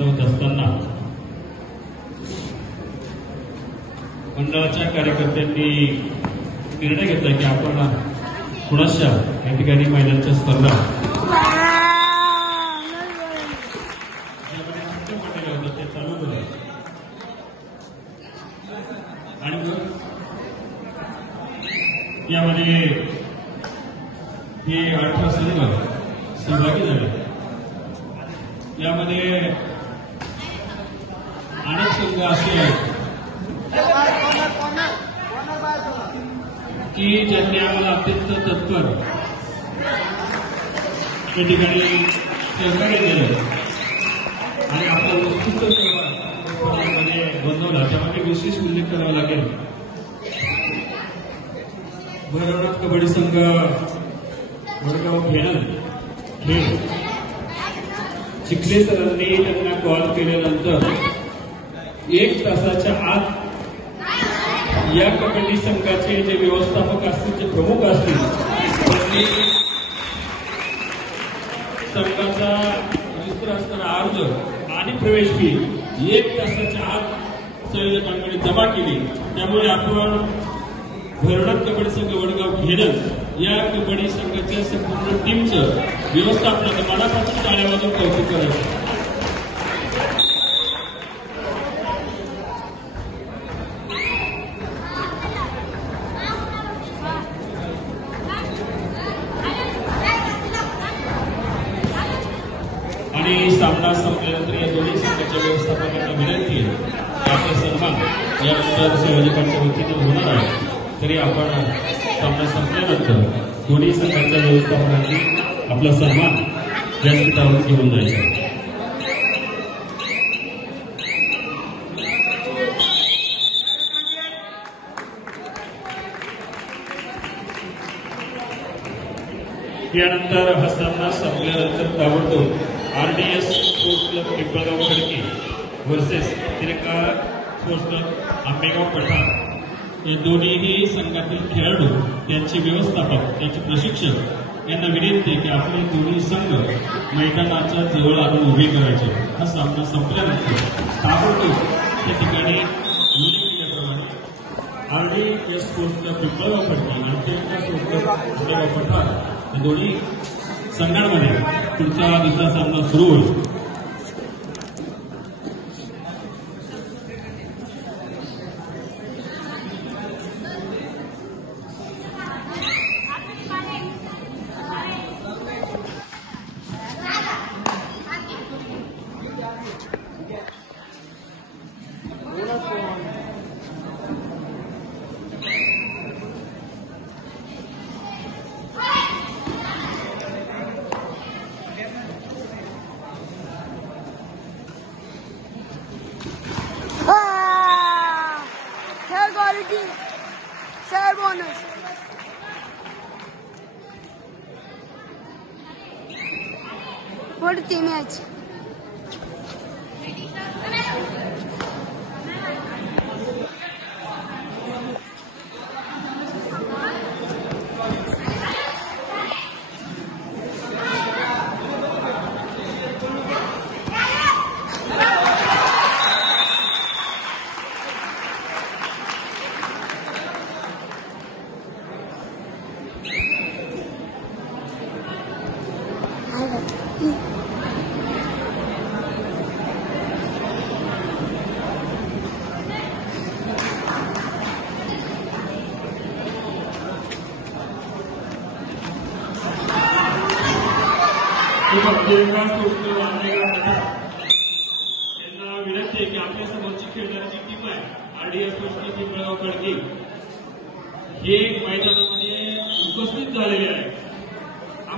बनवत असताना मंडळाच्या कार्यकर्त्यांनी निर्णय घेतला की आपण कुणाच्या या ठिकाणी महिलांच्या स्पर्धा ते चालू करू आणि यामध्ये हे 18 संघ सहभागी झाले। यामध्ये अनेक संघ असे आहेत की ज्यांनी आम्हाला अत्यंत तत्पर या ठिकाणी सहकार्य केलं आणि आपला उत्कृष्ट स्पर्धांमध्ये बनवला। त्यामध्ये विशेष उल्लेख करावा लागेल भैरवनाथ कबड्डी संघ वडगाव खेळ चिखले सरांनी त्यांना कॉल केल्यानंतर 1 तासाच्या आत या कबड्डी संघाचे जे व्यवस्थापक असतील जे प्रमुख असतील त्यांनी संघाचा रजिस्टर असणारा अर्ज आणि प्रवेश फी 1 तासाच्या आत संयोजकांकडे जमा केली। त्यामुळे आपण भैरवनाथ कबड्डी संघ वडगाव घेणं या कबड्डी संघाच्या संपूर्ण टीमचं व्यवस्थापनाचं मनापासून टाळ्या वाजवून कौतुक करायचं। आणि सामना संपल्यानंतर या दोन्ही संघाच्या व्यवस्थापकांना विनंती आहे की आपला सन्मान यानंतर संयोजकांच्या वतीने होणार आहे। तरी आपण सामना संपल्यानंतर दोन्ही संघाच्या व्यवस्थापकांनी आपला सन्मान व्यासपीठावर घेऊन जायचा। यानंतर हा सामना संपल्यानंतर ताबडतोब RDS sports club Pimpalgaon Khadki versus तिरंगा स्पोर्ट्स क्लब आंबेगाव पठार या दोन्हीही संघातील खेळाडू त्यांचे व्यवस्थापक त्यांचे प्रशिक्षक यांना विनंती की आपले दोन्ही संघ मैदानाच्या जवळ आणून उभे करायचे। हा सामना संपल्यानंतर ताबडतोब त्या ठिकाणी RDS sports club Pimpalgaon Khadki आणि तिरंगा स्पोर्ट्स क्लब आंबेगाव पठार या दोन्ही संघांमध्ये पुढचा दुसरा सामना सुरू होईल। Share bonus. Purti match. त्यांना विनंती आहे की आपल्या समोरची खेळणारी टीम आहे RDS स्पोर्ट्स पिंपळगाव खडकी हे मैदानामध्ये उपस्थित झालेले आहे।